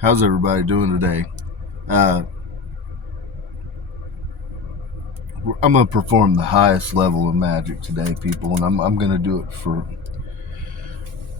How's everybody doing today? Uh, I'm gonna perform the highest level of magic today, people, and I'm gonna do it for.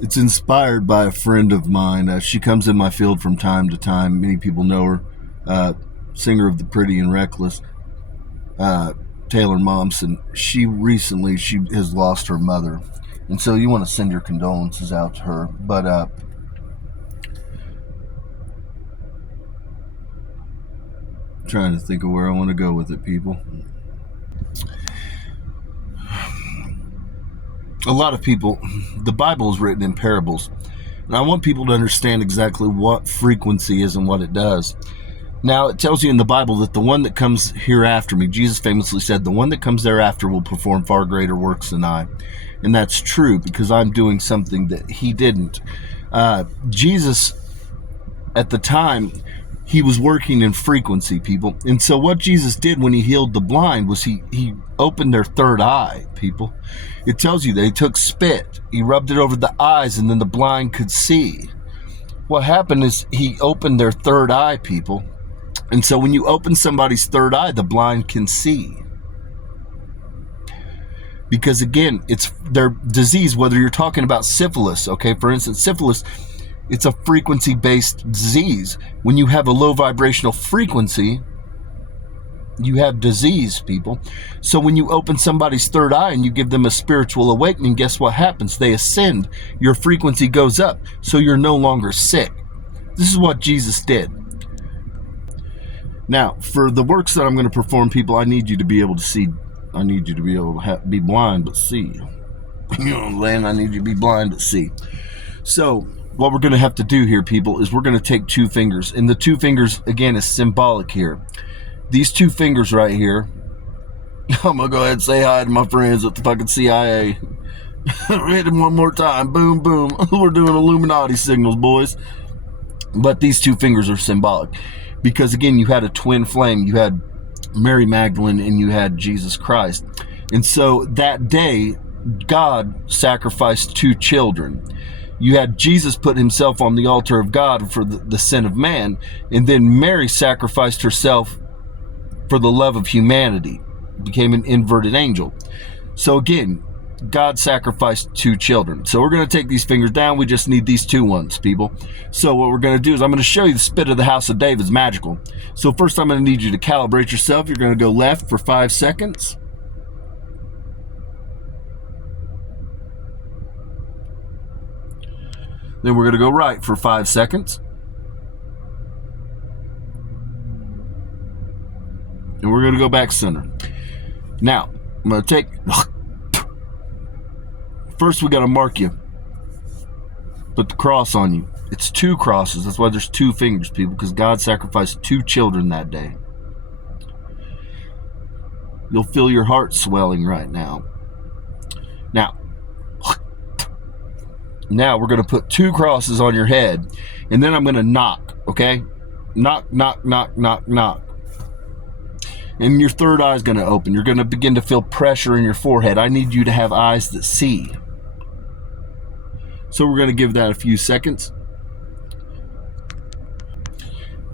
It's inspired by a friend of mine. She comes in my field from time to time. Many people know her. Uh, Singer of the Pretty and Reckless, uh, Taylor Momsen. She has lost her mother, and so you want to send your condolences out to her. But trying to think of where I want to go with it, people. A lot of people, the Bible is written in parables, and I want people to understand exactly what frequency is and what it does. Now, it tells you in the Bible that the one that comes hereafter me, Jesus famously said, the one that comes thereafter will perform far greater works than I. And that's true, because I'm doing something that he didn't. Jesus, at the time, he was working in frequency, people. And so what Jesus did when he healed the blind was he opened their third eye, people. It tells you that he took spit, he rubbed it over the eyes, and then the blind could see. What happened is he opened their third eye, people. And so when you open somebody's third eye, the blind can see. Because again, it's their disease, whether you're talking about syphilis, okay? For instance, syphilis, it's a frequency-based disease. When you have a low vibrational frequency, you have disease, people. So when you open somebody's third eye and you give them a spiritual awakening, guess what happens? They ascend. Your frequency goes up, so you're no longer sick. This is what Jesus did. Now, for the works that I'm going to perform, people, I need you to be able to see. I need you to be able to be blind but see. You know what I'm saying? I need you to be blind but see. So what we're going to have to do here, people, is we're going to take two fingers. And the two fingers, again, is symbolic here. These two fingers right here. I'm going to go ahead and say hi to my friends at the fucking CIA. Hit them one more time. Boom, boom. We're doing Illuminati signals, boys. But these two fingers are symbolic. Because, again, you had a twin flame. You had Mary Magdalene and you had Jesus Christ. And so that day, God sacrificed two children. You had Jesus put himself on the altar of God for the sin of man. And then Mary sacrificed herself for the love of humanity. Became an inverted angel. So, again, God sacrificed two children. So we're going to take these fingers down. We just need these two ones, people. So what we're going to do is I'm going to show you the spit of the house of David is magical. So first I'm going to need you to calibrate yourself. You're going to go left for 5 seconds. Then we're going to go right for 5 seconds. And we're going to go back center. Now, I'm going to take... First, we got to mark you. Put the cross on you. It's two crosses. That's why there's two fingers, people, because God sacrificed two children that day. You'll feel your heart swelling right now. Now we're going to put two crosses on your head, and then I'm going to knock, okay? Knock, knock, knock, knock, knock. And your third eye is going to open. You're going to begin to feel pressure in your forehead. I need you to have eyes that see. So we're going to give that a few seconds.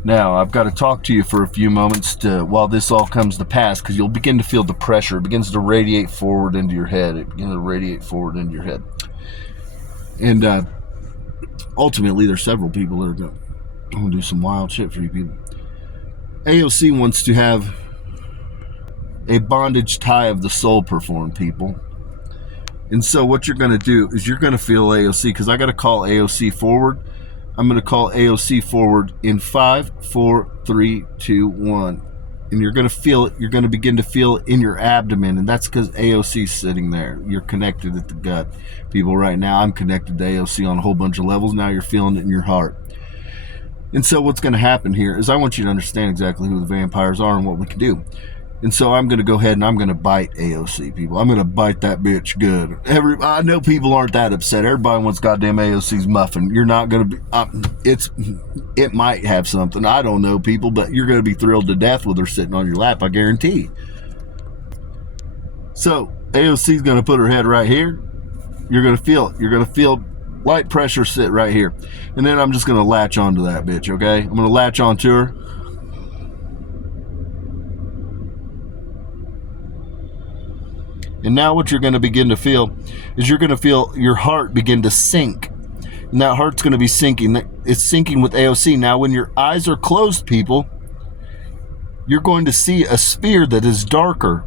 Now, I've got to talk to you for a few moments while this all comes to pass, because you'll begin to feel the pressure. It begins to radiate forward into your head. It begins to radiate forward into your head. And ultimately, there's several people that are going to do some wild shit for you people. AOC wants to have a bondage tie of the soul performed, people. And so what you're going to do is you're going to feel AOC, because I got to call AOC forward. I'm going to call AOC forward in 5, 4, 3, 2, 1. And you're going to feel it. You're going to begin to feel it in your abdomen. And that's because AOC's sitting there. You're connected at the gut. People, right now, I'm connected to AOC on a whole bunch of levels. Now you're feeling it in your heart. And so what's going to happen here is I want you to understand exactly who the vampires are and what we can do. And so I'm going to go ahead and I'm going to bite AOC, people. I'm going to bite that bitch good. I know people aren't that upset. Everybody wants goddamn AOC's muffin. You're not going to be... It might have something. I don't know, people, but you're going to be thrilled to death with her sitting on your lap, I guarantee. So AOC's going to put her head right here. You're going to feel it. You're going to feel Light pressure sit right here. And then I'm just going to latch onto that bitch, okay? I'm going to latch onto her. And now what you're going to begin to feel is you're going to feel your heart begin to sink. And that heart's going to be sinking. It's sinking with AOC. Now, when your eyes are closed, people, you're going to see a sphere that is darker.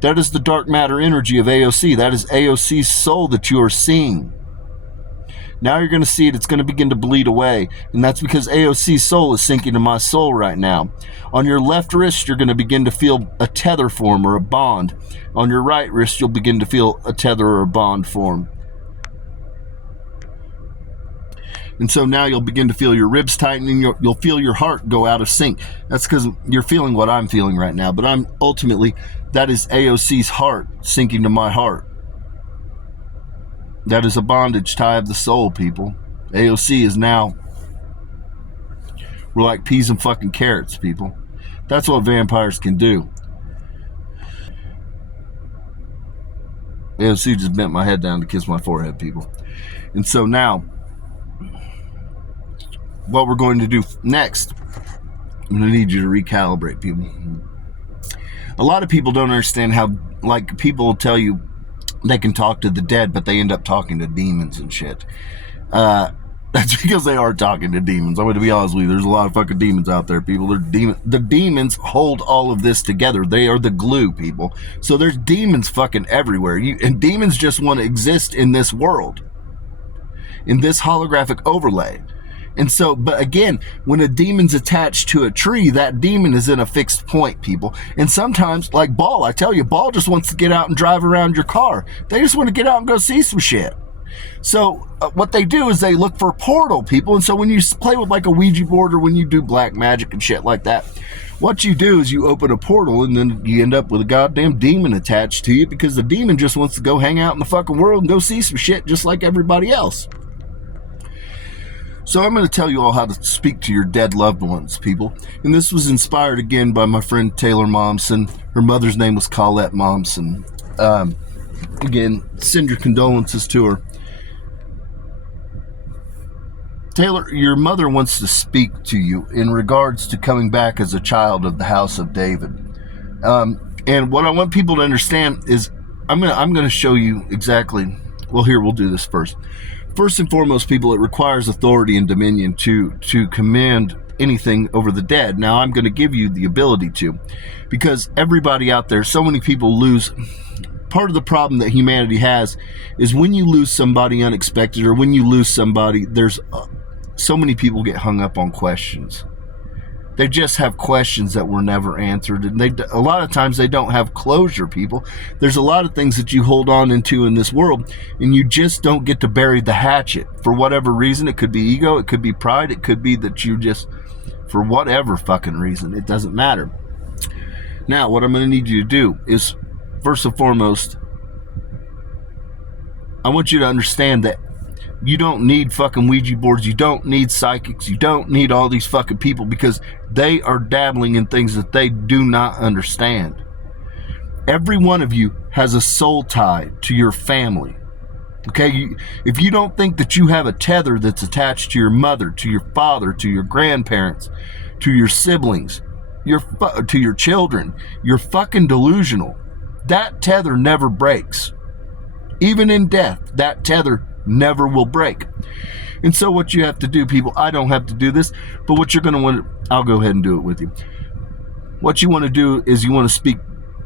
That is the dark matter energy of AOC. That is AOC's soul that you are seeing. Now you're going to see it. It's going to begin to bleed away. And that's because AOC's soul is sinking to my soul right now. On your left wrist, you're going to begin to feel a tether form or a bond. On your right wrist, you'll begin to feel a tether or a bond form. And so now you'll begin to feel your ribs tightening. You'll feel your heart go out of sync. That's because you're feeling what I'm feeling right now. But that is AOC's heart sinking to my heart. That is a bondage tie of the soul, people. AOC is now, we're like peas and fucking carrots, people. That's what vampires can do. AOC just bent my head down to kiss my forehead, people. And so now, what we're going to do next, I'm going to need you to recalibrate, people. A lot of people don't understand how, like, people will tell you they can talk to the dead, but they end up talking to demons and shit. That's because they are talking to demons. I'm going to be honest with you. There's a lot of fucking demons out there, people. The demons hold all of this together. They are the glue, people. So there's demons fucking everywhere. And demons just want to exist in this world, in this holographic overlay. And so, but again, when a demon's attached to a tree, that demon is in a fixed point, people. And sometimes, like Ball, I tell you, Ball just wants to get out and drive around your car. They just want to get out and go see some shit. So what they do is they look for a portal, people. And so when you play with like a Ouija board or when you do black magic and shit like that, what you do is you open a portal and then you end up with a goddamn demon attached to you because the demon just wants to go hang out in the fucking world and go see some shit just like everybody else. So I'm going to tell you all how to speak to your dead loved ones, people. And this was inspired again by my friend Taylor Momsen. Her mother's name was Colette Momsen. Again, send your condolences to her. Taylor, your mother wants to speak to you in regards to coming back as a child of the house of David. And what I want people to understand is I'm going to show you exactly. Well, here, we'll do this first. First and foremost, people, it requires authority and dominion to command anything over the dead. Now, I'm going to give you the ability to, because everybody out there, so many people lose. Part of the problem that humanity has is when you lose somebody unexpected or when you lose somebody, there's so many people get hung up on questions. They just have questions that were never answered. And a lot of times they don't have closure, people. There's a lot of things that you hold on into in this world and you just don't get to bury the hatchet for whatever reason. It could be ego. It could be pride. It could be that you just, for whatever fucking reason, it doesn't matter. Now, what I'm going to need you to do is, first and foremost, I want you to understand that you don't need fucking Ouija boards. You don't need psychics. You don't need all these fucking people because they are dabbling in things that they do not understand. Every one of you has a soul tie to your family. Okay? If you don't think that you have a tether that's attached to your mother, to your father, to your grandparents, to your siblings, to your children, you're fucking delusional. That tether never breaks. Even in death, that tether never will break. And so what you have to do, people, I don't have to do this, but what you're going to want to, I'll go ahead and do it with you. What you want to do is you want to speak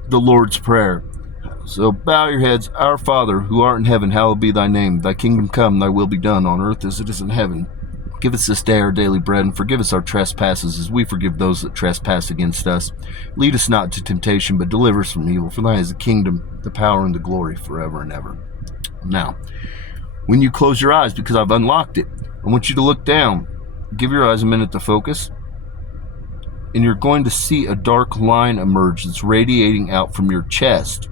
the Lord's Prayer. So bow your heads. Our Father, who art in heaven, hallowed be thy name. Thy kingdom come, thy will be done on earth as it is in heaven. Give us this day our daily bread, and forgive us our trespasses as we forgive those that trespass against us. Lead us not to temptation, but deliver us from evil. For thine is the kingdom, the power, and the glory forever and ever. Now, when you close your eyes, because I've unlocked it, I want you to look down. Give your eyes a minute to focus. And you're going to see a dark line emerge that's radiating out from your chest.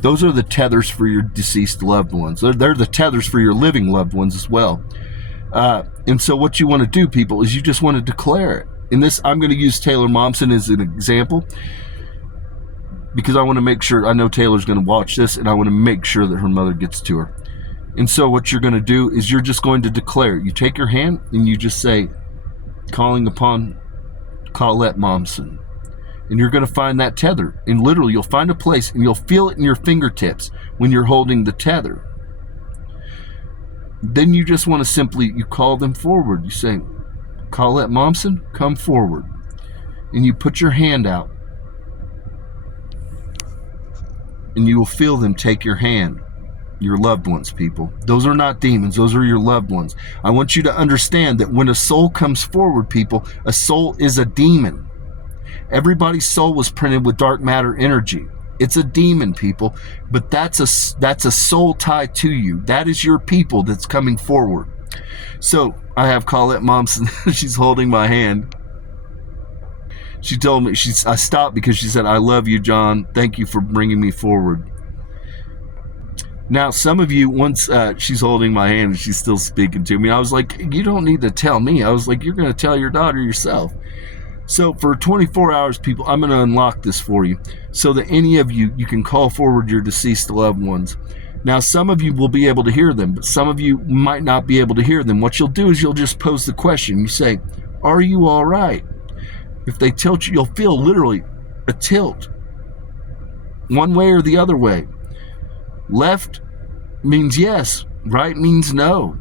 Those are the tethers for your deceased loved ones. They're the tethers for your living loved ones as well. And so what you want to do, people, is you just want to declare it. In this, I'm going to use Taylor Momsen as an example because I want to make sure, I know Taylor's going to watch this, and I want to make sure that her mother gets to her. And so what you're going to do is you're just going to declare. You take your hand and you just say, calling upon Colette Momsen. And you're going to find that tether. And literally, you'll find a place and you'll feel it in your fingertips when you're holding the tether. Then you just want to simply, you call them forward. You say, Colette Momsen, come forward. And you put your hand out. And you will feel them take your hand. Your loved ones, people. Those are not demons. Those are your loved ones. I want you to understand that when a soul comes forward, people, a soul is a demon. Everybody's soul was printed with dark matter energy. It's a demon, people, but that's a soul tied to you. That is your people that's coming forward. So I have Colette Momsen. She's holding my hand. She told me, I stopped because she said, I love you, John. Thank you for bringing me forward. Now, some of you, once she's holding my hand and she's still speaking to me, I was like, you don't need to tell me. I was like, you're going to tell your daughter yourself. So for 24 hours, people, I'm going to unlock this for you so that any of you can call forward your deceased loved ones. Now, some of you will be able to hear them, but some of you might not be able to hear them. What you'll do is you'll just pose the question. You say, are you all right? If they tilt you, you'll feel literally a tilt. One way or the other way. Left means yes, right means no.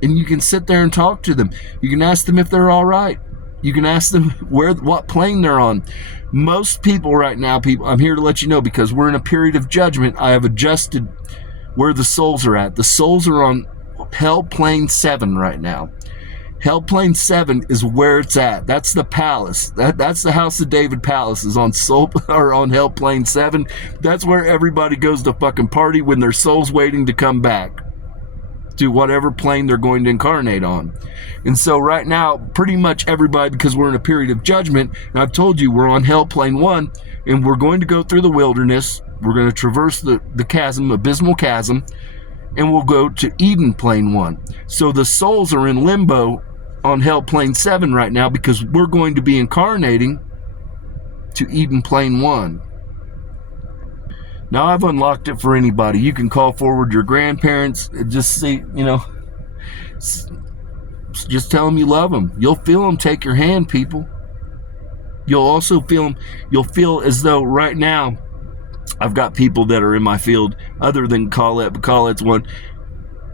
And you can sit there and talk to them. You can ask them if they're all right. You can ask them what plane they're on. Most people right now, people, I'm here to let you know because we're in a period of judgment. I have adjusted where the souls are at. The souls are on Hell Plane 7 right now. Hell Plane 7 is where it's at. That's the palace. That's the House of David Palace is on on Hell Plane 7. That's where everybody goes to fucking party when their soul's waiting to come back to whatever plane they're going to incarnate on. And so right now, pretty much everybody, because we're in a period of judgment, and I've told you we're on Hell Plane 1, and we're going to go through the wilderness. We're going to traverse the chasm, abysmal chasm, and we'll go to Eden Plane 1. So the souls are in limbo on Hell Plane 7 right now because we're going to be incarnating to Eden Plane 1. Now I've unlocked it for anybody. You can call forward your grandparents and just see, just tell them you love them. You'll feel them take your hand, people. You'll also feel them. You'll feel as though right now I've got people that are in my field other than Colette, but Colette's one.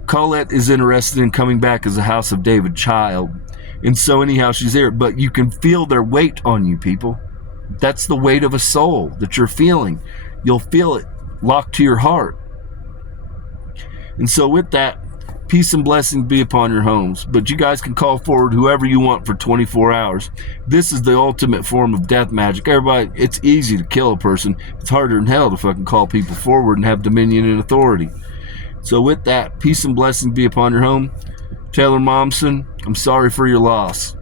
Colette is interested in coming back as a House of David child. And so anyhow, she's there. But you can feel their weight on you, people. That's the weight of a soul that you're feeling. You'll feel it locked to your heart. And so with that, peace and blessings be upon your homes. But you guys can call forward whoever you want for 24 hours. This is the ultimate form of death magic. Everybody, it's easy to kill a person. It's harder than hell to fucking call people forward and have dominion and authority. So with that, peace and blessings be upon your home. Taylor Momsen, I'm sorry for your loss.